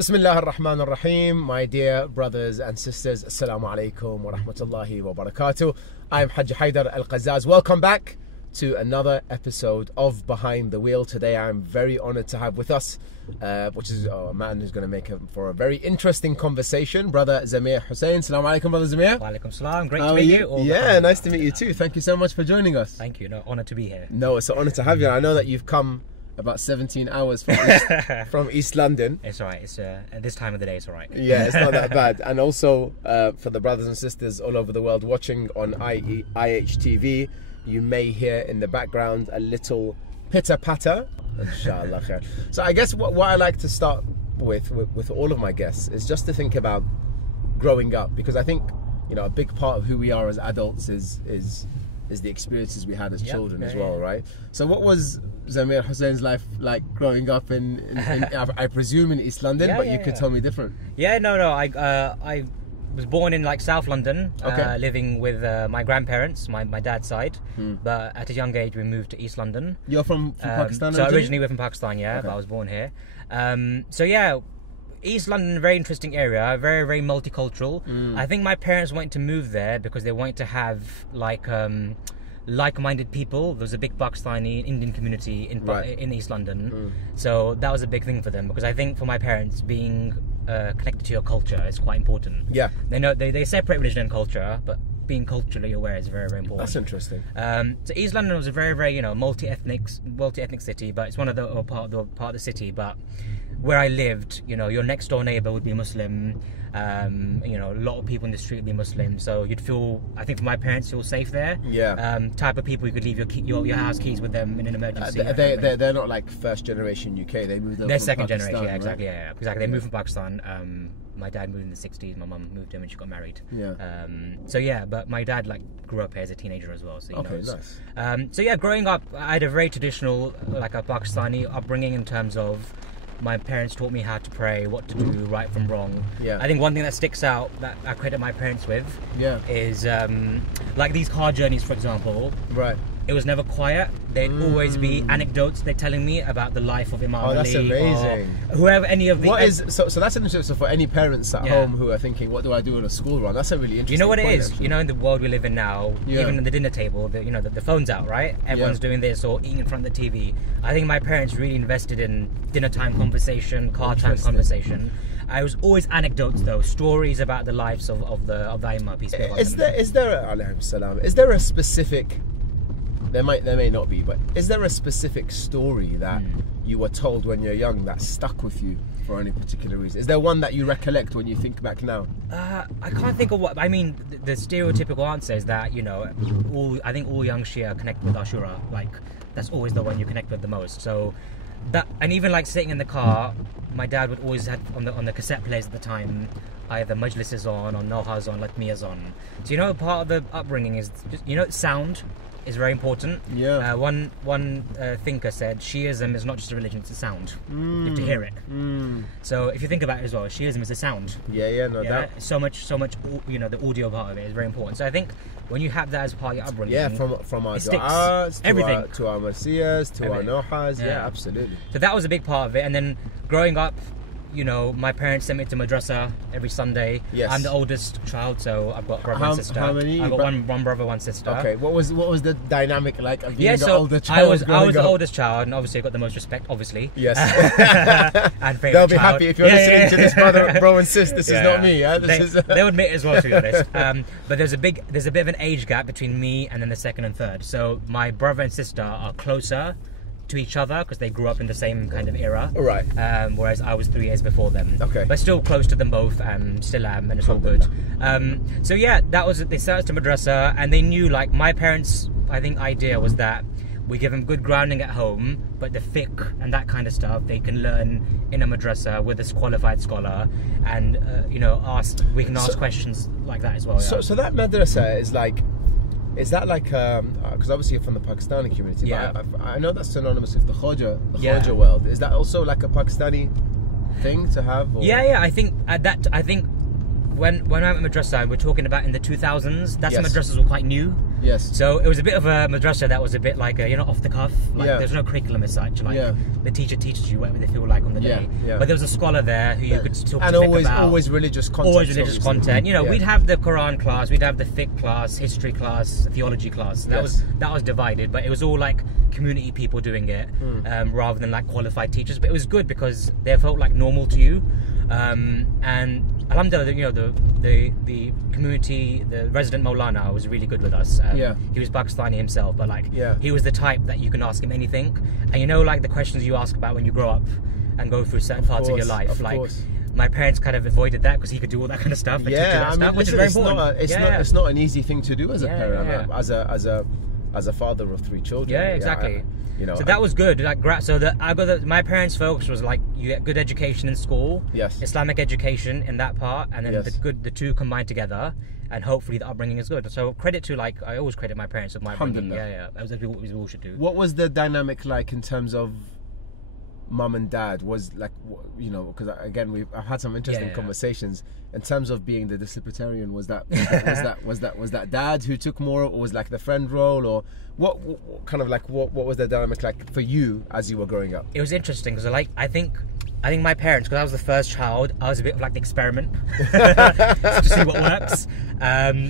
Bismillah ar-Rahman ar-Rahim. My dear brothers and sisters, Assalamu alaikum wa rahmatullahi wa barakatuh. I'm Hajj Haidar Al-Qazzaz. Welcome back to another episode of Behind the Wheel. Today I'm very honoured to have with us, which is a man who's going to make for a very interesting conversation, Brother Zameer Hussain. Assalamu alaikum, Brother Zameer. Wa alaikum salam. Great to meet you. Yeah, nice to meet you too. Thank you so much for joining us. Thank you. No, honoured to be here. No, it's an honour to have you. I know that you've come about 17 hours from East London. It's alright. It's at this time of the day, it's alright. Yeah, it's not that bad. And also for the brothers and sisters all over the world watching on IHTV, you may hear in the background a little pitter patter. Inshallah khair. So I guess what I like to start with all of my guests is just to think about growing up, because I think, you know, a big part of who we are as adults is the experiences we had as children as well, right? So what was Zameer Hussain's life like growing up in I presume in East London, but you could tell me different. Yeah, no, I was born in like South London, living with my grandparents, my dad's side, but at a young age we moved to East London. You're from Pakistan? So originally we're from Pakistan, but I was born here. So yeah, East London, very interesting area, very, very multicultural. I think my parents wanted to move there because they wanted to have like-minded people. There was a big Pakistani Indian community in East London, so that was a big thing for them, because I think for my parents, being connected to your culture is quite important. Yeah, they separate religion and culture, but being culturally aware is very, very important. That's interesting. So East London was a very, very multi-ethnic city, but it's one of the part of the city. But where I lived, your next door neighbour would be Muslim. A lot of people in the street would be Muslim, so you'd feel, I think for my parents, feel safe there. Yeah. Type of people you could leave your house keys with them in an emergency. They're not like first generation UK. They moved over. They're from second Pakistan, generation. Yeah, right? exactly. Yeah, exactly. They moved from Pakistan. My dad moved in the 60s. My mum moved in when she got married. Yeah. So yeah, but my dad grew up here as a teenager as well. So he knows. Nice. So yeah, growing up, I had a very traditional, like a Pakistani upbringing in terms of my parents taught me how to pray, what to do, right from wrong. Yeah. I think one thing that sticks out that I credit my parents with is like these car journeys, for example. Right. It was never quiet. There'd always be anecdotes they're telling me about the life of Imam Ali. Oh, that's amazing. Whoever, any of the... So that's interesting. So for any parents at home who are thinking, what do I do on a school run? That's a really interesting You know what point, it is? Actually. In the world we live in now, even at the dinner table, the phone's out, right? Everyone's doing this or eating in front of the TV. I think my parents really invested in dinner time conversation, car time conversation. I was always anecdotes though, stories about the lives of the Imam, peace be upon them. Is there a specific... There may not be, but is there a specific story that you were told when you're young that stuck with you for any particular reason? Is there one that you recollect when you think back now? I can't think of what. I mean, the stereotypical answer is that I think all young Shia connect with Ashura. Like that's always the one you connect with the most. So that, and even like sitting in the car, my dad would always have on the cassette players at the time, either Majlis is on or Noha's on, Latmiya's on. So part of the upbringing is just, sound is very important. Yeah. One thinker said Shiaism is not just a religion, it's a sound. You have to hear it. So if you think about it as well, Shiaism is a sound. Yeah, no doubt. So much, the audio part of it is very important. So I think when you have that as part of your upbringing, from our du'as, everything, to our masiyas, to our nohas, absolutely. So that was a big part of it. And then growing up, my parents sent me to madrasa every Sunday. Yes. I'm the oldest child, so I've got a brother and sister. How many? I've got one brother, one sister. Okay, what was the dynamic like of being the older child? I was the oldest child, and obviously I got the most respect, obviously. Yes. And they'll be happy if you're listening to this, bro and sis. This is not me. They would admit as well, to be honest. But there's a bit of an age gap between me and then the second and third. So my brother and sister are closer to each other because they grew up in the same kind of era, right? Whereas I was 3 years before them. Okay, but still close to them both, and still am, and it's all good. So yeah, that was they sent us to madrasa, and they knew, like, my parents, I think, idea was that we give them good grounding at home, but the fiqh and that kind of stuff they can learn in a madrasa with a qualified scholar, and we can ask questions like that as well. Yeah. So that madrasa is like. Is that like, because obviously you're from the Pakistani community, but I know that's synonymous with the Khoja world. Is that also like a Pakistani thing to have? Or? Yeah, I think when I'm at madrasa, we're talking about in the 2000s. That's when Yes. madrasas were quite new. Yes. So it was a bit of a madrasa that was a bit like off the cuff. Like there's no curriculum as such. Like the teacher teaches you whatever they feel like on the day. Yeah. But there was a scholar there who you could talk and to always about. always religious content. Always religious content. You know, we'd have the Quran class, we'd have the fiqh class, history class, theology class. That was divided, but it was all like community people doing it, rather than like qualified teachers. But it was good because they felt like normal to you. And alhamdulillah, you know, the community, the resident Maulana was really good with us. He was Pakistani himself, but like he was the type that you can ask him anything, and you know, like the questions you ask about when you grow up and go through certain parts of your life, my parents kind of avoided that because he could do all that kind of stuff. And stuff, which is very important. It's not an easy thing to do as a parent, as a father of 3 children. Yeah, exactly. You know, so that was good. Like, so my parents' focus was like you get good education in school, Islamic education in that part, and then the two combined together, and hopefully the upbringing is good. So credit to, like, I always credit my parents with my upbringing. That was what we all should do. What was the dynamic like in terms of mum and dad? Was like, you know, because again I've had some interesting conversations in terms of being the disciplinarian. Was that dad who took more, or was like the friend role, or what kind of like what was the dynamic like for you as you were growing up? It was interesting because I think my parents, because I was the first child, I was a bit of like the experiment to see what works.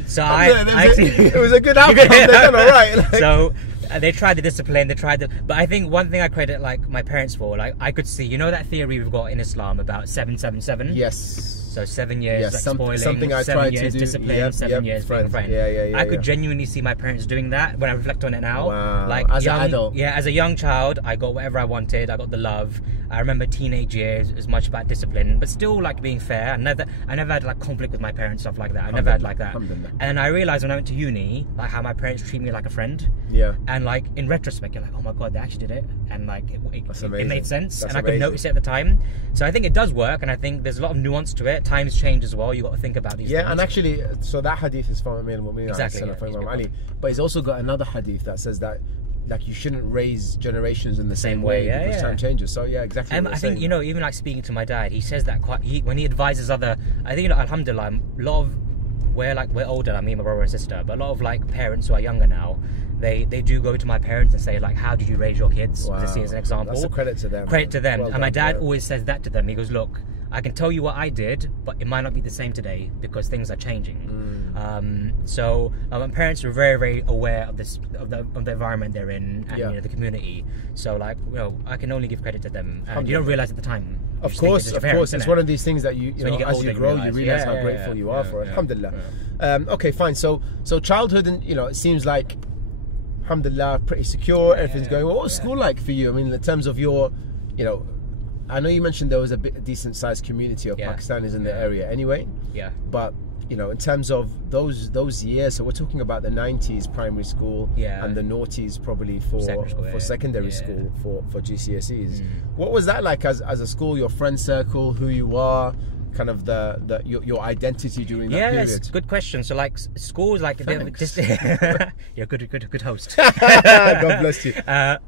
So it was a good outcome. They done all right. Like. So they tried the discipline, but I think one thing I credit like my parents for, like I could see, you know, that theory we've got in Islam about 777. Yes. So 7 years, like spoiling, something I 7 tried years to do. discipline, 7 years being a friend. I could genuinely see my parents doing that when I reflect on it now. Wow. Like as an adult. Yeah, as a young child, I got whatever I wanted. I got the love. I remember teenage years as much about discipline, but still like being fair. I never had like conflict with my parents, stuff like that. I never had like that. And I realized when I went to uni, like how my parents treat me like a friend. Yeah. And like in retrospect, you're like, oh my god, they actually did it, and like it made sense, That's and I amazing. could notice it at the time. So I think it does work, and I think there's a lot of nuance to it. Times change as well. You got to think about these things. And actually, so that hadith is from Imam Ali, but he's also got another hadith that says that like you shouldn't raise generations in the same way because time changes. So exactly. I think, you know, even like speaking to my dad, he says that when he advises other. I think, you know, alhamdulillah, a lot of we're older, I mean my brother and sister, but a lot of like parents who are younger now, they do go to my parents and say like, how did you raise your kids? Wow. To see as an example. That's a credit to them. Credit to them. Well and done, my dad always says that to them. He goes, look, I can tell you what I did, but it might not be the same today because things are changing. So my parents were very, very aware of this, of the environment they're in, and you know, the community. So like, you know, I can only give credit to them. And you don't realize at the time. Of course, it's one of these things that you know, as you grow, you realize how grateful you are for it. Alhamdulillah. Okay, fine. So childhood, and you know, it seems like, alhamdulillah, pretty secure. Everything's going well. What was school like for you? I mean, in terms of your, you know, I know you mentioned there was a decent sized community of Pakistanis in the area anyway. Yeah. But you know, in terms of those years, so we're talking about the 90s primary school and the noughties probably for secondary school for GCSEs. What was that like as a school? Your friend circle, who you are, kind of your identity during that period? Yes, good question. So like schools, like you're good host. God bless you.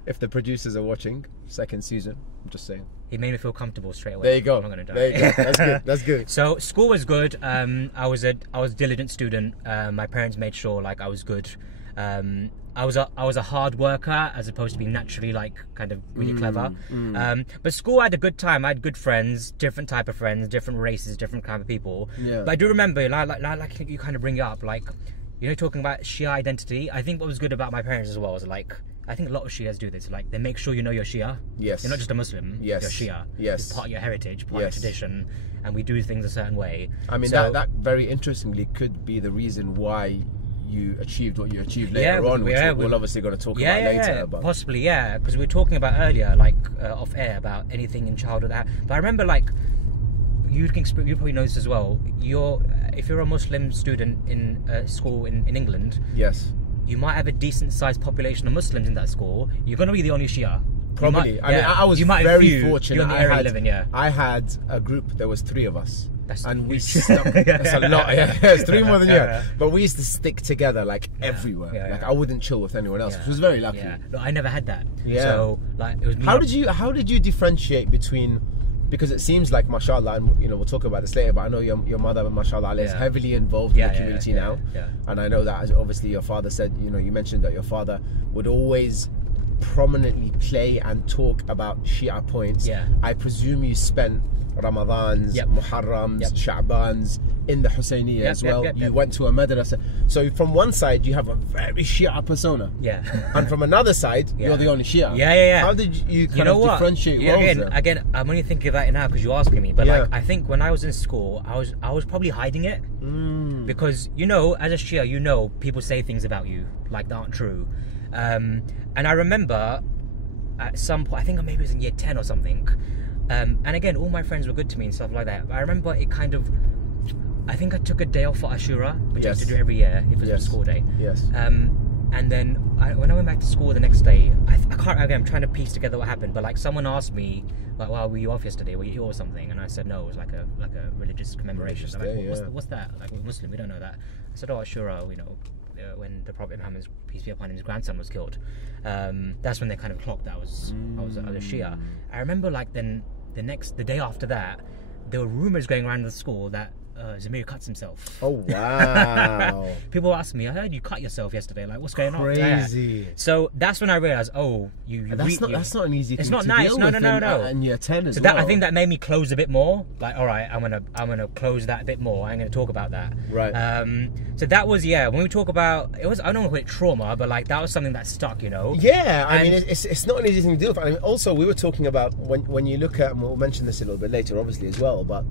If the producers are watching, second season, I'm just saying. He made me feel comfortable straight away. There you go. I'm not gonna die. There you go. That's good. That's good. So school was good. I was a diligent student. My parents made sure like I was good. I was a hard worker as opposed to being naturally like kind of really clever. But school, I had a good time. I had good friends, different type of friends, different races, different kind of people. Yeah. But I do remember, like you kind of bring up, like, you know, talking about Shia identity. I think what was good about my parents as well was like, I think a lot of Shias do this. Like, they make sure you know you're Shia. Yes. You're not just a Muslim. Yes. You're Shia. Yes. It's part of your heritage, part of your tradition, and we do things a certain way. I mean, so, that very interestingly could be the reason why you achieved what you achieved later on, which we're obviously going to talk about later. But possibly, because we were talking about earlier, like off air, about anything in childhood. But I remember, like, you probably know this as well. If you're a Muslim student in school in England, you might have a decent sized population of Muslims in that school. You're going to be the only Shia. Probably. I mean, I was very fortunate. I had a group. There was 3 of us. And we stuck. That's a lot. It's 3 more than you. But we used to stick together like everywhere. Like I wouldn't chill with anyone else, which was very lucky. No, I never had that. So like, it was. How did you differentiate between because it seems like, mashallah, and you know, we'll talk about this later, but I know your mother, mashallah, is heavily involved in the community now. And I know that, obviously, your father said, you know, you mentioned that your father would always prominently play and talk about Shia points. I presume you spent Ramadans, Muharrams, Sha'bans in the Husseiniya as well. You went to a madrasa. So from one side, you have a very Shia persona. And from another side, you're the only Shia. How did you kind of differentiate roles? Again, I'm only thinking about it now because you're asking me. But like, I think when I was in school, I was probably hiding it. Because, you know, as a Shia, you know, people say things about you like that aren't true. And I remember at some point, I think maybe it was in year 10 or something. And again, all my friends were good to me and stuff like that. But I remember it kind of, I think I took a day off for Ashura, which I used to do every year if it was a school day. And then when I went back to school the next day, I can't, again, I'm trying to piece together what happened, but like someone asked me, like, well, were you off yesterday? Were you ill or something? And I said, no, it was like a religious commemoration. Like, what's that? Like, we're Muslim, we don't know that. I said, oh, Ashura, you know, when the Prophet Muhammad, peace be upon him, his grandson was killed. That's when they kind of clocked that I was a Shia. I remember like then the day after that, there were rumors going around the school that Zameer cuts himself. Oh wow! People ask me, I heard you cut yourself yesterday. Like, what's going on? Crazy. So that's when I realized, oh, that's not an easy thing. It's not to nice. Deal No. And year 10 as so well. I think that made me close a bit more. Like, all right, I'm gonna close that a bit more. I'm gonna talk about that. Right. So that was when we talk about it was, I don't know if it's trauma, but like that was something that stuck, you know. Yeah, I mean it's not an easy thing to deal with. I mean, also we were talking about when you look at, and we'll mention this a little bit later, obviously as well, but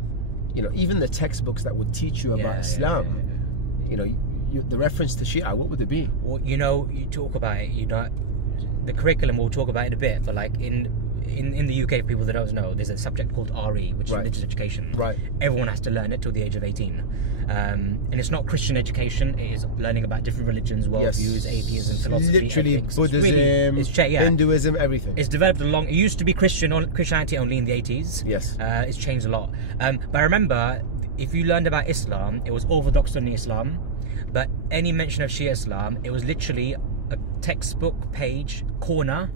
you know, even the textbooks that would teach you about Islam, you know, the reference to Shia, what would it be? Well, you know, you talk about it, you know, the curriculum, we'll talk about it in a bit, but like in the UK, for people that don't know, there's a subject called RE, which is religious education. Everyone has to learn it till the age of 18. And it's not Christian education, it is learning about different religions, worldviews, atheism, philosophy, literally ethics. Buddhism, Hinduism, everything. It's developed along, it used to be Christianity only in the 80s. It's changed a lot. But I remember, if you learned about Islam, it was Orthodox Sunni Islam, but any mention of Shia Islam, it was literally a textbook page, corner,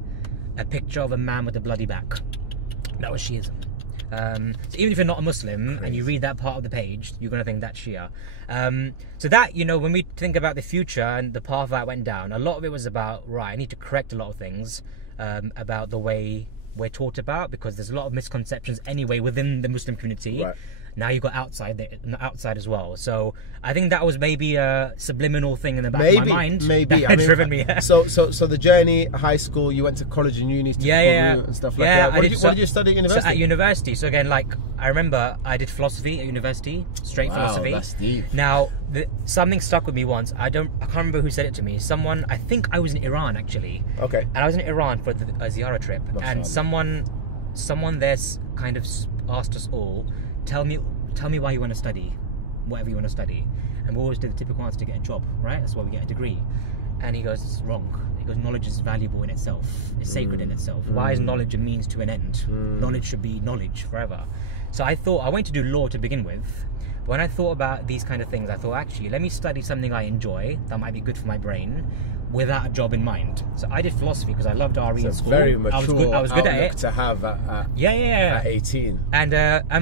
a picture of a man with a bloody back. That was Shiaism. So even if you're not a Muslim and you read that part of the page, you're going to think that's Shia. So that, you know, when we think about the future and the path that I went down, a lot of it was about, right, I need to correct a lot of things about the way we're taught about, because there's a lot of misconceptions anyway within the Muslim community. Now you've got outside as well. So I think that was maybe a subliminal thing in the back of my mind. Maybe. That had driven me. So the journey, high school, you went to college and uni and stuff like that. What did you study at university? So at university, so again, like, I remember I did philosophy at university, straight philosophy. That's deep. Now, something stuck with me once. I can't remember who said it to me. Someone, I think I was in Iran actually. Okay. And I was in Iran for a ziyarah trip, and someone there kind of asked us all, tell me why you want to study whatever you want to study. And we always do the typical answer to get a job, right? That's why we get a degree. And he goes, it's wrong. He goes, knowledge is valuable in itself. It's sacred in itself. Why is knowledge a means to an end? Knowledge should be knowledge forever. So I went to do law to begin with. When I thought about these kind of things, I thought, actually, let me study something I enjoy that might be good for my brain, without a job in mind. So I did philosophy because I loved RE in school. Very mature I was good at it. To have at 18. And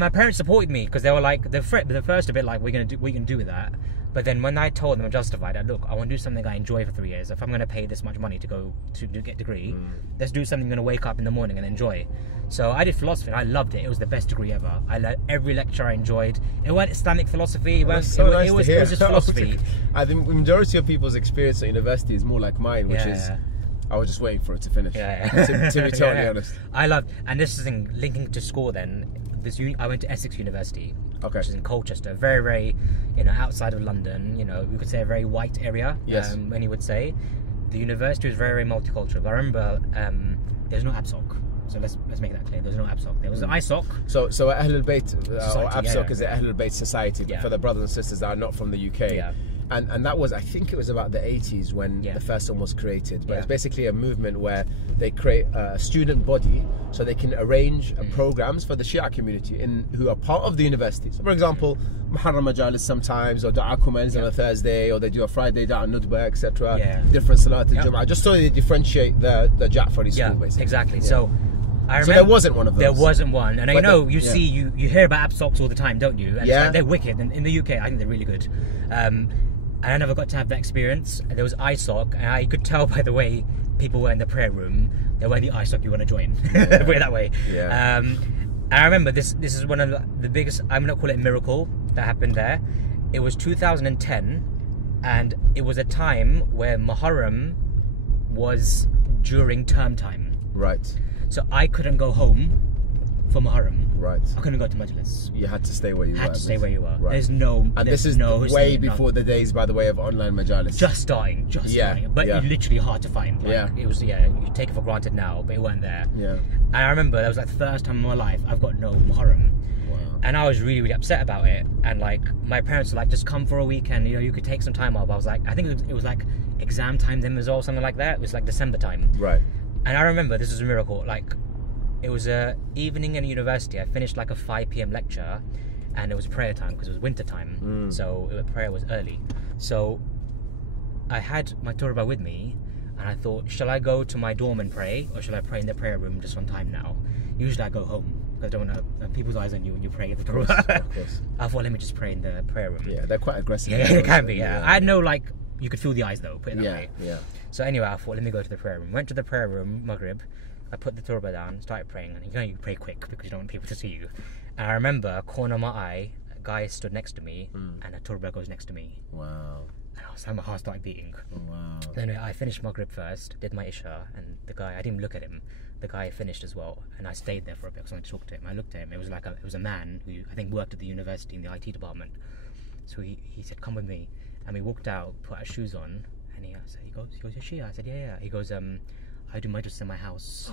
my parents supported me because they were like, the first a bit like, we can do with that. But then when I told them I justified it, look, I want to do something I enjoy for 3 years. If I'm going to pay this much money to get a degree, let's do something I'm going to wake up in the morning and enjoy. So I did philosophy and I loved it. It was the best degree ever. I learned every lecture I enjoyed. It wasn't Islamic philosophy. It was just philosophy. I think the majority of people's experience at university is more like mine, which is, I was just waiting for it to finish. To be totally honest. I loved, and this is linking to school then. I went to Essex University, which is in Colchester, very, very, outside of London. We could say a very white area. When you would say, the university was very, very multicultural. I remember there's no ABSOC. So let's make that clear. There's no ABSOC. There was an ISOC. So Ahlul Bayt or ABSOC is the Ahlul Bayt Society for the brothers and sisters that are not from the UK. And that was, I think it was about the 80s when the first one was created. But it's basically a movement where they create a student body so they can arrange programs for the Shia community who are part of the university. So for example, Muharram Majalis sometimes, or Da'a Kumans on a Thursday, or they do a Friday Da'a Nudba, etc. Different Salat al-Jum'ah, just so they differentiate the Ja'fari school, basically. Exactly. So I remember, so there wasn't one of those. There wasn't one, and I know you yeah. see you hear about app socks all the time, don't you? And Yeah, they're wicked. And in the UK, I think they're really good. And I never got to have that experience. There was iSock, and I could tell by the way people were in the prayer room. They're wearing the iSock you want to join. Yeah. Put it that way. Yeah. And I remember this is one of the biggest. I'm gonna call it a miracle that happened there. It was 2010, and it was a time where Muharram was during term time. Right. So I couldn't go home for Muharram. Right. I couldn't go to Majlis. You had to stay where you were. Had to stay where you were. Right. There's no. And there's this is no way before the days, by the way, of online majalis. Just starting. But yeah. literally hard to find. Like, Yeah. It was. Yeah. You take it for granted now, but it weren't there. Yeah. And I remember that was like the first time in my life I've got no Muharram. Wow. And I was really, really upset about it. And like my parents were like, just come for a weekend. You know, you could take some time off. I was like, I think it was like exam time then as well, something like that. It was like December time. Right. And I remember this was a miracle. Like, it was a evening in university. I finished like a 5 p.m. lecture, and it was prayer time because it was winter time. So prayer was early. So I had my turba with me, and I thought, shall I go to my dorm and pray, or shall I pray in the prayer room just on time now? Usually I go home because I don't want to have people's eyes on you when you pray at the turba. Of course. I thought, let me just pray in the prayer room. Yeah, they're quite aggressive. Yeah, it can be. Yeah. I had no like. You could feel the eyes though. Put it that way. Yeah. So anyway, I thought, let me go to the prayer room. Went to the prayer room, Maghrib. I put the turba down, started praying, and you know you pray quick because you don't want people to see you. And I remember, corner of my eye, a guy stood next to me, and a turba goes next to me. Wow. And my heart started beating. Wow. Then I finished Maghrib first, did my Isha, and the guy, I didn't look at him. The guy finished as well, and I stayed there for a bit because I wanted to talk to him. I looked at him. It was a man who I think worked at the university in the IT department. So he said, "Come with me," and we walked out, put our shoes on, and he goes, "You're Shia?" I said, "Yeah." He goes, "I do majlis in my house.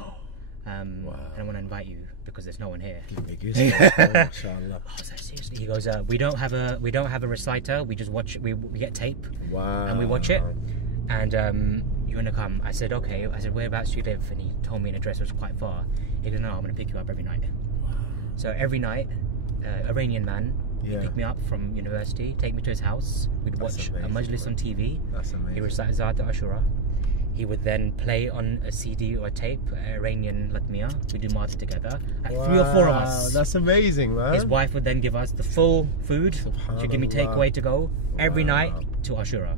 And I want to invite you because there's no one here." Give me goosebumps. Mashallah. I was like, seriously? He goes, we don't have a reciter. We just watch. We get tape. Wow. And we watch it. And you want to come? I said, okay. I said, whereabouts do you live? And he told me an address that was quite far. He goes, no, I'm going to pick you up every night. Wow. So every night, Iranian man, he'd pick me up from university, take me to his house. We'd watch a majlis on TV. That's amazing. He recited Zaat Ashura. He would then play on a CD or a tape, Iranian Latmiya. We do march together. Like 3 or 4 of us. That's amazing, man. His wife would then give us the full food. She'd give me takeaway to go every night to Ashura.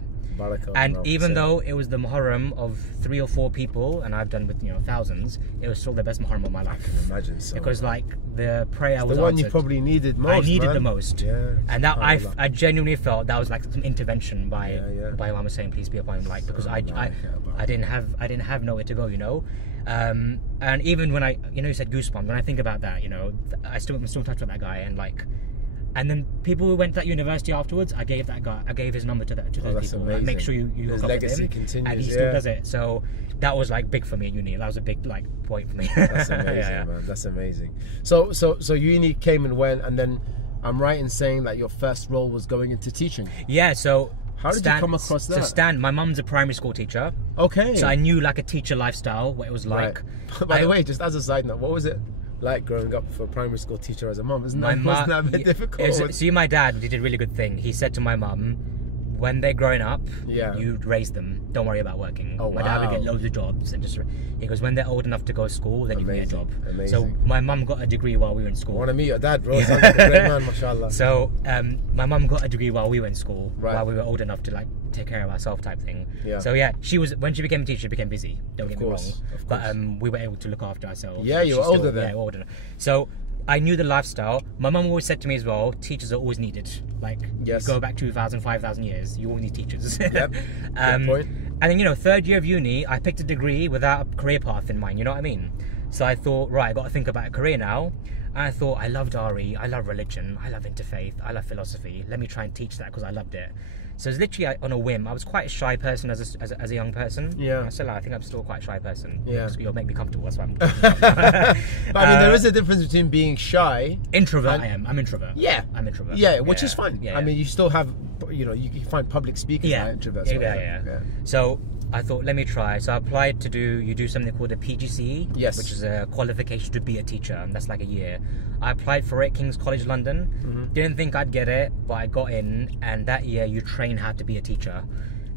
And even though it was the Muharram of 3 or 4 people, and I've done with thousands, it was still the best Muharram of my life. I can imagine so. Because like the prayer was the one answered. you probably needed most. I needed the most. Yeah. And that I genuinely felt that was like some intervention by Imam Hussein, peace be upon him, like because I didn't have nowhere to go, and even when you said goosebumps, when I think about that, I'm still in touch with that guy, and like. And then people who went to that university afterwards, I gave his number to those people. Like, make sure you hook up with him. Continues, and he still does it. So that was like big for me at uni. That was a big like point for me. That's amazing, man. That's amazing. So uni came and went, and then I'm right in saying that your first role was going into teaching. Yeah. So how did you come across that? So my mum's a primary school teacher. Okay. So I knew like a teacher lifestyle, what it was like. Right. By the way, just as a side note, what was it like growing up for a primary school teacher as a mum? Wasn't that a bit difficult? See, my dad did a really good thing. He said to my mum, when they're growing up, you raise them. Don't worry about working. My dad would get loads of jobs, and he goes, when they're old enough to go to school, then you can get a job. Amazing. So my mum got a degree while we were in school. I want to meet your dad, bro. Sounds like a great man, mashallah. So my mum got a degree while we were in school, while we were old enough to like take care of ourselves type thing. Yeah. So when she became a teacher, she became busy. Don't get me wrong. But we were able to look after ourselves. Yeah, you were older then. Yeah, older. So I knew the lifestyle. My mum always said to me as well, teachers are always needed. Like, you go back 2,000, 5,000 years, you always need teachers. Yep, good point. And then, third year of uni, I picked a degree without a career path in mind, you know what I mean? So I thought, right, I got to think about a career now. And I thought, I love Dari, I love religion, I love interfaith, I love philosophy. Let me try and teach that because I loved it. So it's literally on a whim. I was quite a shy person as a young person. Yeah. I think I'm still quite a shy person. Yeah. You'll make me comfortable. That's what I'm talking about. But I mean, there is a difference between being shy. Introvert, I'm introvert. Yeah. I'm introvert. Yeah, which is fine. Yeah, I mean, you still have, you find public speakers are introverts. Yeah. So I thought, let me try. So I applied to do something called a PGCE, which is a qualification to be a teacher, and that's like a year. I applied for it, King's College London. Didn't think I'd get it, but I got in, and that year you train how to be a teacher.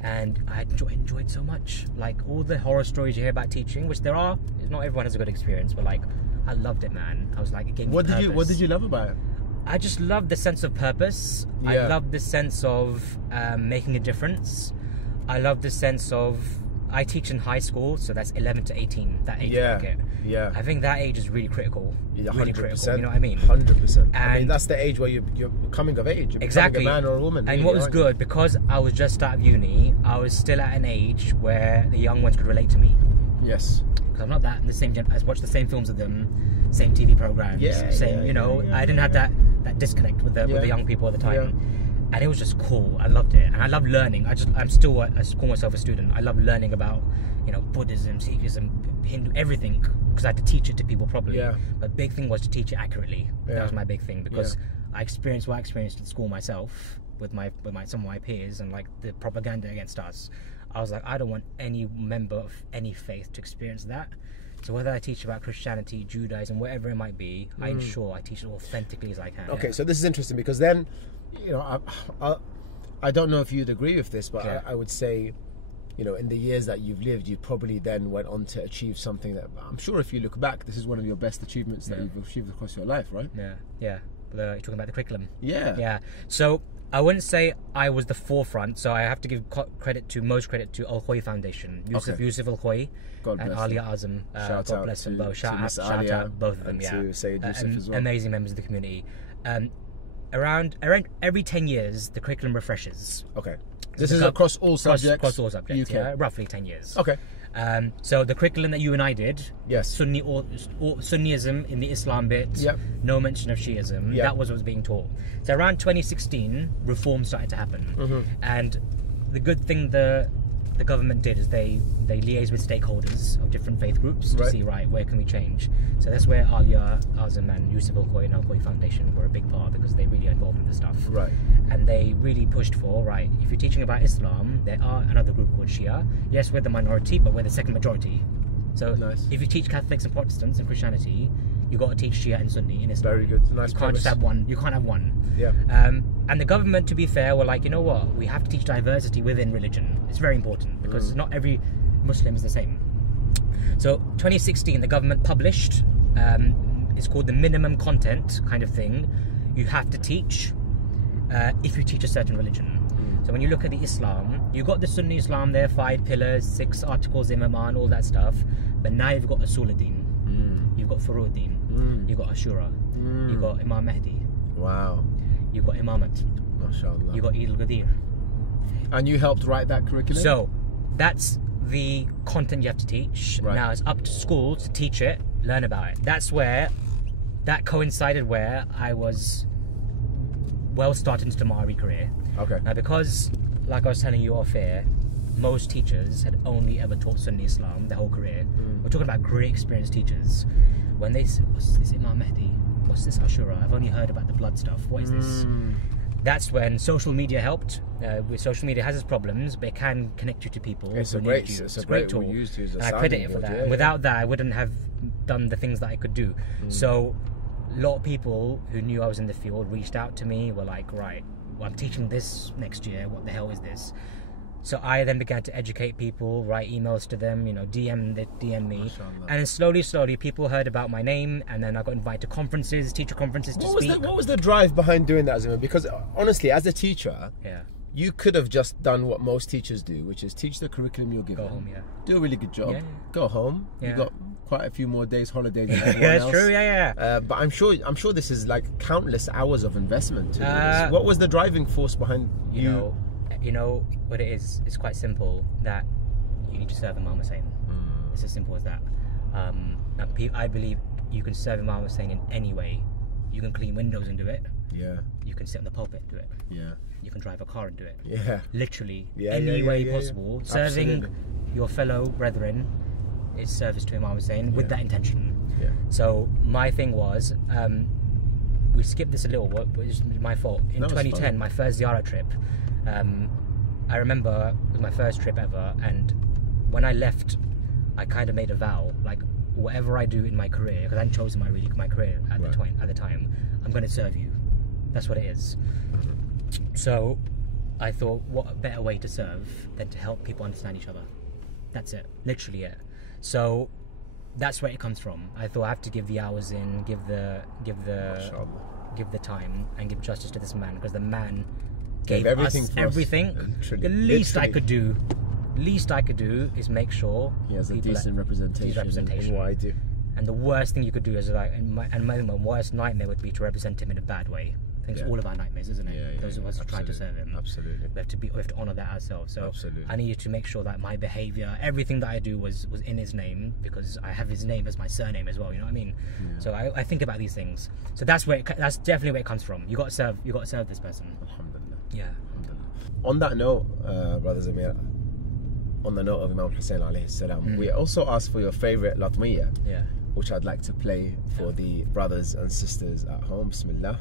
And I enjoyed so much. Like all the horror stories you hear about teaching, which there are, not everyone has a good experience, but like I loved it, man. I was like, it gave me What purpose. did you love about it? I just loved the sense of purpose. I loved the sense of making a difference. I love the sense of, I teach in high school, so that's 11 to 18, that age bracket. Yeah. I think that age is really critical. Yeah, 100%. Really critical, you know what I mean? 100%. I mean, that's the age where you're coming of age. You're exactly. becoming a man or a woman. And really, what was good, because I was just out of uni, I was still at an age where the young ones could relate to me. Yes. Because I'm not that in the same I watched the same films with them, same TV programs, I didn't have that disconnect with the young people at the time. And it was just cool. I loved it, and I love learning. I call myself a student. I love learning about, Buddhism, Sikhism, Hindu, everything, because I had to teach it to people properly. Yeah. But big thing was to teach it accurately. That was my big thing, because I experienced what I experienced at school myself with some of my peers, and like the propaganda against us. I was like, I don't want any member of any faith to experience that. So whether I teach about Christianity, Judaism, whatever it might be, I ensure I teach it authentically as I can. Okay, so this is interesting, because then, I don't know if you'd agree with this, but I would say, in the years that you've lived, you probably then went on to achieve something that I'm sure, if you look back, this is one of your best achievements that you've achieved across your life, right? Yeah. You're talking about the curriculum. Yeah. So I wouldn't say I was the forefront, so I have to give most credit to Al Khoi Foundation, Yusuf Al Khoi and Alia Azam. God bless them both. Shout out both of them. To Sayyid Yusuf as well. Amazing members of the community. Around every 10 years, the curriculum refreshes. Okay. This is across all subjects? Across all subjects, UK. Roughly 10 years. Okay. So the curriculum that you and I did, Sunnism in the Islam bit, no mention of Shiaism, that was what was being taught. So around 2016, reform started to happen. And the good thing the government did is they liaised with stakeholders of different faith groups to see, where can we change? So that's where Alia Azam and Yusuf Al Khoi and Al Khoi Foundation were a big part, because they really involved in this stuff. Right. And they really pushed for, if you're teaching about Islam, there are another group called Shia. Yes, we're the minority, but we're the second majority. So if you teach Catholics and Protestants and Christianity, you've got to teach Shia and Sunni in Islam. Very good. Nice. You can't just have one. You can't have one. Yeah. And the government, to be fair, were like, you know what? We have to teach diversity within religion. It's very important, because not every Muslim is the same. So 2016, the government published, it's called the minimum content kind of thing. You have to teach if you teach a certain religion. So when you look at the Islam, you've got the Sunni Islam there, 5 pillars, 6 articles, Imam, all that stuff. But now you've got Usul-ud-Din. You've got Furu'ud-Din. You've got Ashura. You've got Imam Mahdi. Wow. You've got Imamat. MashaAllah. You've got Eid al-Ghadir. And you helped write that curriculum? So that's the content you have to teach. Right. Now it's up to school to teach it, learn about it. That coincided where I was well started into my career. Okay. Now, because, like I was telling you off air, most teachers had only ever taught Sunni Islam their whole career. We're talking about great experienced teachers. When they said, what's this Imam Mahdi? What's this Ashura? I've only heard about the blood stuff. What is this? That's when social media helped. Social media has its problems, but it can connect you to people. It's a great tool. And I credit it for that. And without that, I wouldn't have done the things that I could do. So a lot of people who knew I was in the field reached out to me, were like, right, well, I'm teaching this next year. What the hell is this? So I then began to educate people, write emails to them, DM me. MashaAllah. And slowly, people heard about my name, and then I got invited to conferences, teacher conferences to speak. What was the drive behind doing that, Zameer? Because honestly, as a teacher, you could have just done what most teachers do, which is teach the curriculum you're given. Go home, do a really good job. Go home. Yeah. You've got quite a few more days holiday than everyone That's else. true, but I'm sure this is like countless hours of investment to do this. What was the driving force behind you? You know what it is? It's quite simple, that you need to serve Imam Hussein. It's as simple as that. I believe you can serve Imam Hussein in any way. You can clean windows and do it. Yeah. You can sit on the pulpit and do it. Yeah. You can drive a car and do it. Yeah. Literally, any way possible. Serving your fellow brethren is service to Imam Hussein with that intention. Yeah. So my thing was, we skipped this a little, which is my fault. In 2010, my first Ziyarah trip, I remember it was my first trip ever, and when I left, I kind of made a vow, like, whatever I do in my career, because I hadn't chosen my career at the time, I'm going to serve you. That's what it is. So I thought, what better way to serve than to help people understand each other? That's it, literally it. So that's where it comes from. I thought I have to give the hours in, give the time, and give justice to this man, because the man gave us everything. The least I could do is make sure he has a decent representation. What I do. And the worst thing you could do is my worst nightmare would be to represent him in a bad way. I think it's all of our nightmares, isn't it? Those of us who try to serve him. Absolutely. We have to honour that ourselves. So I needed to make sure that my behaviour, everything that I do was in his name, because I have his name as my surname as well. You know what I mean? Yeah. So I think about these things. So that's definitely where it comes from. You got to serve this person. Alhamdulillah. Yeah. Alhamdulillah. On that note, Brother Zameer, on the note of Imam Hussain alayhi salam, we also asked for your favourite latmiya, which I'd like to play for the brothers and sisters at home. Bismillah.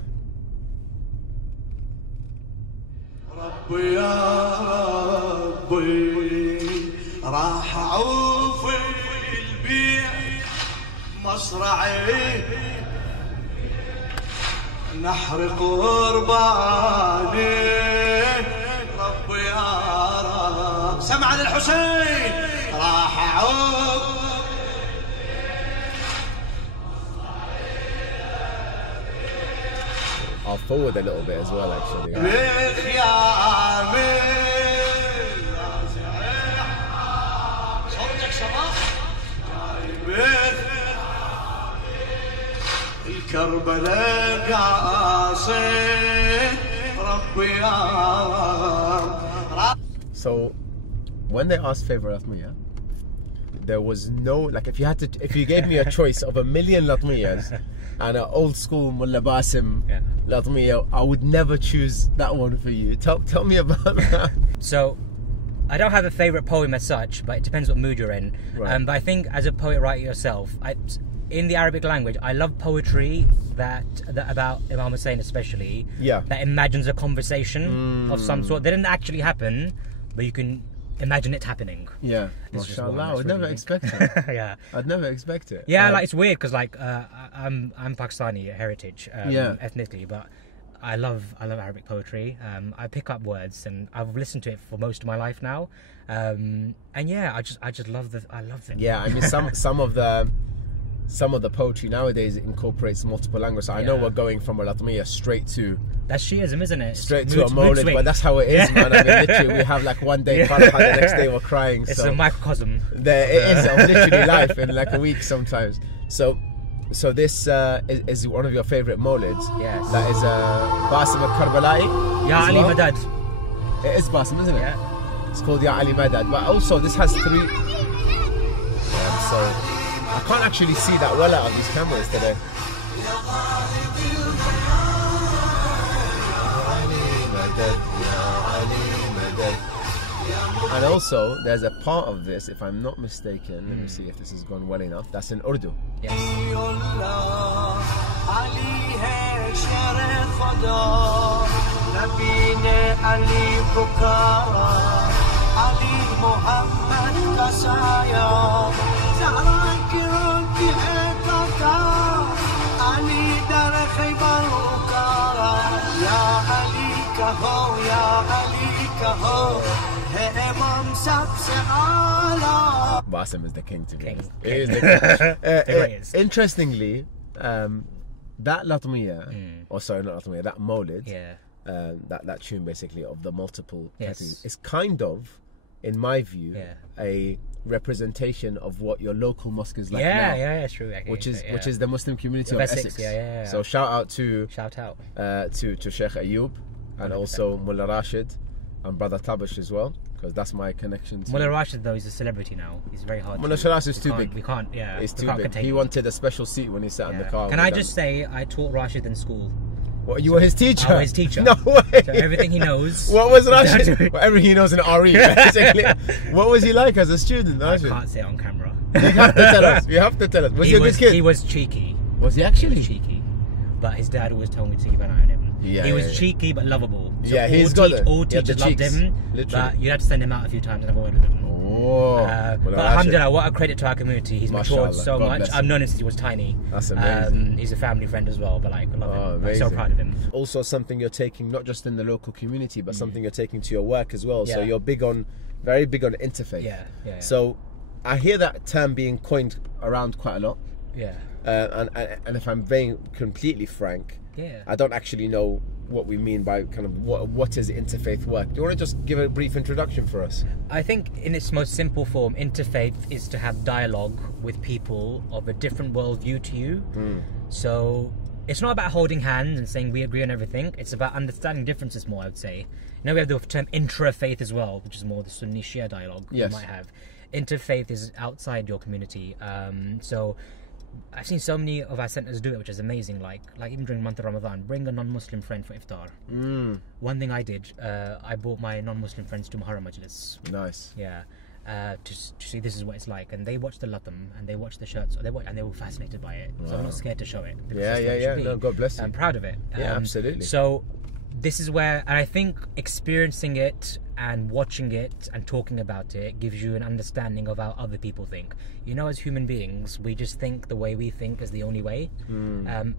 ربي يا ربي راح أعوف البيع مصرعي نحرق قرباني ربي يا رب سمع للحسين راح أعوف. I'll forward a little bit as well, actually. So, when they asked favorite latmiya, there was no, like, if you gave me a choice of 1,000,000 latmiyas and an old school Mullah Basim latmiya, I would never choose that one for you. Tell me about that. So, I don't have a favourite poem as such, but it depends what mood you're in. Right. But I think as a poet writer yourself, in the Arabic language, I love poetry that about Imam Hussein especially, that imagines a conversation of some sort that didn't actually happen, but you can imagine it happening. Yeah, mashallah. I would never expect it. Yeah, I'd never expect it. Yeah, like it's weird because like I'm Pakistani heritage ethnically, but I love Arabic poetry. I pick up words and I've listened to it for most of my life now, and yeah, I just love it. Yeah, I mean some of the poetry nowadays incorporates multiple languages. I know we're going from a latmiya straight to... That's Shiaism, isn't it? Straight to a mawlid, but that's how it is, man. I mean, literally, we have like one day farha, the next day we're crying. It's a microcosm. It is of literally life in like a week sometimes. So this is one of your favourite mawlids. Yes. That is Basim al-Karbala'i. Ya Ali Madad. It is Basim, isn't it? Yeah. It's called Ya Ali Madad. But also this has 3... so I can't actually see that well out of these cameras today. And also, there's a part of this, if I'm not mistaken, let me see if this has gone well enough, that's in Urdu. Yes. Basim is the king to me. He is the greatest. Interestingly, that latmiya, or sorry, not latmiya, that mawlid, that tune basically of the multiple tattoos is kind of, in my view, a representation of what your local mosque is like now. Yeah, it's true. Which is the Muslim community of Essex. Yeah. So shout out to Sheikh Ayub and also Mullah Rashid and Brother Tabish as well, because that's my connection to Mullah Rashid. Though he's a celebrity now. He's very hard. Mullah Rashid is too big. We can't. Yeah, it's too big. He wanted a special seat when he sat in the car. Can I just say, I taught Rashid in school. What, you were his teacher? I was his teacher. No way. So everything he knows. What was Rashid? Well, everything he knows in RE, basically. What was he like as a student, Rashid? I can't say it on camera. You have to tell us. You have to tell us. Was he a good kid? He was cheeky. Was he actually? He was cheeky. But his dad always told me to keep an eye on him. He was cheeky but lovable. So all teachers loved him. Literally. But you had to send him out a few times and have a word with him. But alhamdulillah, what a credit to our community. He's matured so much. I've known him since he was tiny. That's amazing. He's a family friend as well, but like, I love him. I'm so proud of him. Also something you're taking not just in the local community, but something you're taking to your work as well. So you're very big on interfaith. Yeah. So I hear that term being coined around quite a lot. Yeah. And if I'm being completely frank, I don't actually know what we mean by kind of what is interfaith work. Do you want to just give a brief introduction for us? I think in its most simple form, interfaith is to have dialogue with people of a different worldview to you. So it's not about holding hands and saying we agree on everything. It's about understanding differences more, I would say. Now we have the term intra-faith as well, which is more the Sunni Shia dialogue you might have. Interfaith is outside your community. So I've seen so many of our centres do it, which is amazing. Like even during the month of Ramadan, bring a non-Muslim friend for iftar. One thing I did, I brought my non-Muslim friends to Muharram Majlis. Nice. Yeah. To see this is what it's like, and they watched the latam and they watched the shirts, and they were fascinated by it. So I'm not scared to show it. Yeah. No, God bless you. I'm proud of it. Yeah, absolutely. So this is where, and I think experiencing it and watching it and talking about it gives you an understanding of how other people think. You know, as human beings, we just think the way we think is the only way.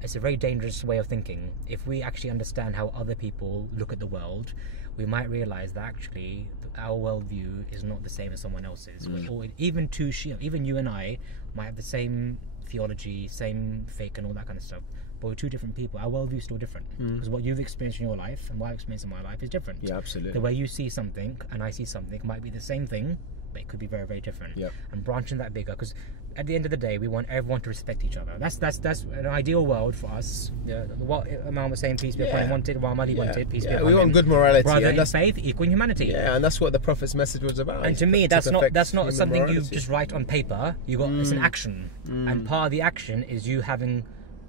It's a very dangerous way of thinking. If we actually understand how other people look at the world, we might realise that actually our worldview is not the same as someone else's. Or even two Shia, even you and I might have the same theology, same faith and all that kind of stuff, but we're two different people. Our worldview is still different, because what you've experienced in your life and what I've experienced in my life is different. Yeah, absolutely. The way you see something and I see something might be the same thing, but it could be very, very different. And branching that bigger, because at the end of the day, we want everyone to respect each other. That's an ideal world for us. What Imam was saying, peace be upon him, wanted, what Ali wanted, peace be upon him. We want good morality, brother in faith, equal in humanity. Yeah, and that's what the Prophet's message was about. And to me, that's not something morality. You just write on paper. It's an action, and part of the action is you having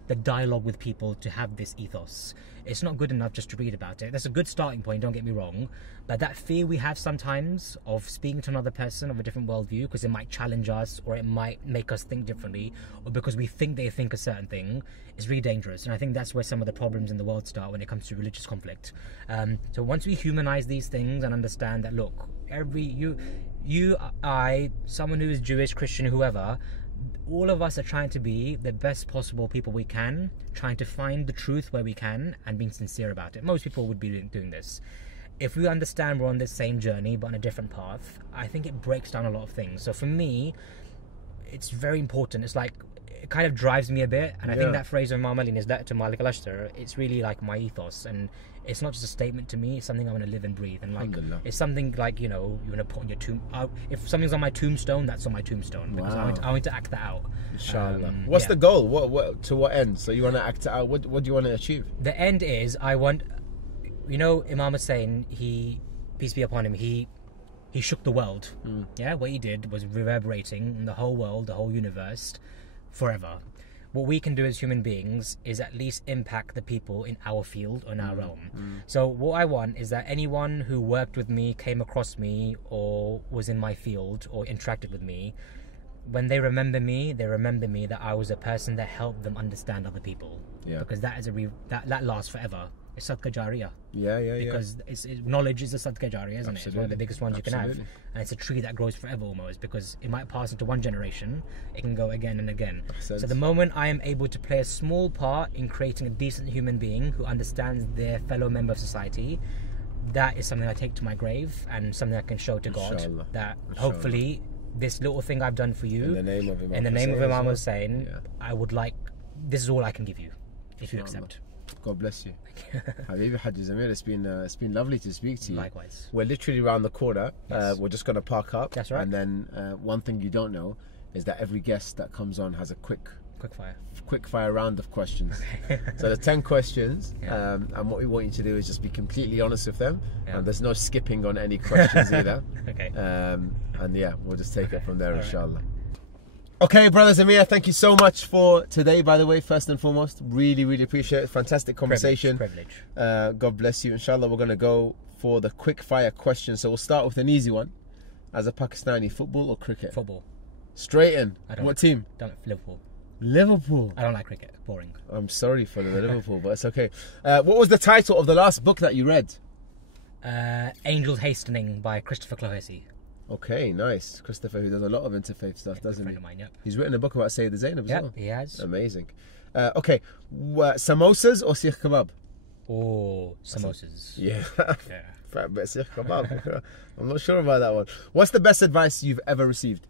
the dialogue with people to have this ethos. It's not good enough just to read about it. That's a good starting point, don't get me wrong, but that fear we have sometimes of speaking to another person of a different worldview, because it might challenge us or it might make us think differently, or because we think they think a certain thing, is really dangerous. And I think that's where some of the problems in the world start when it comes to religious conflict. So once we humanize these things and understand that, look, I, someone who is Jewish, Christian, whoever, all of us are trying to be the best possible people we can, trying to find the truth where we can and being sincere about it. Most people would be doing this. If we understand we're on the same journey but on a different path, I think it breaks down a lot of things. So for me, it's very important. It's like, it kind of drives me a bit, and I think that phrase of Imam Ali is that to Malik al-Ashtar, it's really like my ethos, and it's not just a statement to me, it's something I want to live and breathe. And like, it's something like, you know, you want to put on your tomb. If something's on my tombstone, that's on my tombstone, because I want to act that out. Inshallah. What's the goal? What to what end? So you want to act it out. What do you want to achieve? The end is, I want, you know, Imam Hussain, he, peace be upon him, he shook the world. What he did was reverberating in the whole world, the whole universe, forever. What we can do as human beings is at least impact the people in our field or in our realm. So what I want is that anyone who worked with me, came across me, or was in my field or interacted with me, when they remember me that I was a person that helped them understand other people. Because that is that lasts forever. It's sadqa jariyah. Because knowledge is a sadqa jariyah, isn't it? It's one of the biggest ones you can have. And it's a tree that grows forever almost, because it might pass into one generation, it can go again and again. So the moment I am able to play a small part in creating a decent human being who understands their fellow member of society, that is something I take to my grave, and something I can show to God, that hopefully this little thing I've done for you, in the name of Imam Hussein, I would like, this is all I can give you, if you accept. God bless you. Habibi Haji Zameer, it's been lovely to speak to you. Likewise. We're literally around the corner. We're just going to park up. That's right. And then one thing you don't know is that every guest that comes on has a quick fire round of questions. So there's 10 questions, and what we want you to do is just be completely honest with them, and there's no skipping on any questions either. And we'll just take it from there, inshallah. Okay, Brother Zameer, thank you so much for today, by the way, first and foremost. Really, really appreciate it. Fantastic conversation. Privilege. God bless you. Inshallah, we're going to go for the quick fire questions. So we'll start with an easy one. As a Pakistani, football or cricket? Football. Straight in. What team? Liverpool. Liverpool. I don't like cricket. Boring. I'm sorry for the Liverpool, but it's okay. What was the title of the last book that you read? Angels Hastening by Christopher Clohessy. Okay, nice. Christopher, who does a lot of interfaith stuff, doesn't he? Friend of mine, He's written a book about Sayyid Zainab as well. He has. Amazing. Okay, samosas or sikh kebab? Oh, samosas. Yeah. Fat bit sikh kebab. I'm not sure about that one. What's the best advice you've ever received?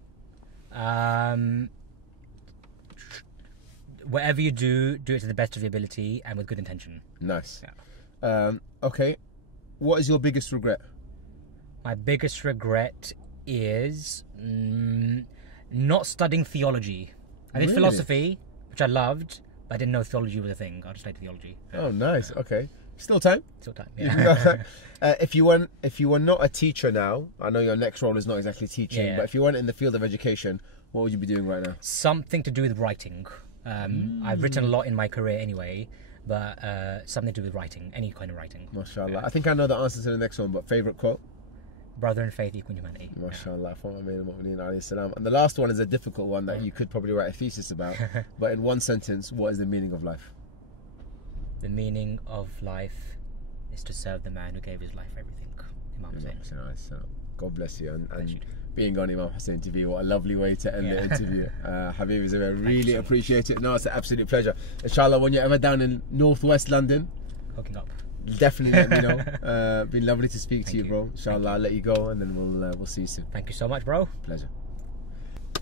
Whatever you do, do it to the best of your ability and with good intention. Nice. Yeah. Okay. What is your biggest regret? My biggest regret is not studying theology. I did philosophy, which I loved, but I didn't know theology was a thing. I just studied theology. Oh, nice. Okay. Still time? Still time, yeah. If you were not a teacher now, I know your next role is not exactly teaching, but if you weren't in the field of education, what would you be doing right now? Something to do with writing. I've written a lot in my career anyway, but something to do with writing, any kind of writing. MashaAllah. Yeah. I think I know the answer to the next one, but favourite quote? Brother in faith, equal in humanity. MashaAllah. And the last one is a difficult one that you could probably write a thesis about, but in one sentence, what is the meaning of life? The meaning of life is to serve the man who gave his life for everything. Imam Hussein. God bless you. And you. being on Imam Hussein TV, what a lovely way to end the interview. Habibi Zameer, really appreciate it. No, it's an absolute pleasure. Inshallah, when you're ever down in northwest London, hooking up, definitely let me know. Been lovely to speak to you, bro. Inshallah, I'll let you go and then we'll see you soon. Thank you so much, bro. Pleasure.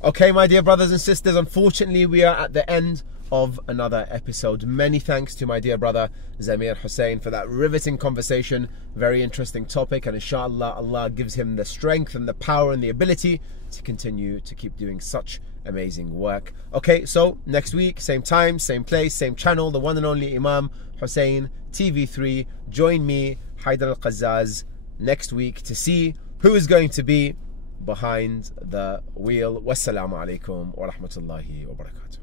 Okay, my dear brothers and sisters, unfortunately we are at the end of another episode. Many thanks to my dear brother Zameer Hussain for that riveting conversation. Very interesting topic, and inshallah Allah gives him the strength and the power and the ability to continue to keep doing such amazing work. Okay, so next week, same time, same place, same channel, the one and only Imam Hussein TV3. Join me, Haidar Al-Qazzaz, next week to see who is going to be behind the wheel. Wassalamu alaikum wa rahmatullahi wa barakatuh.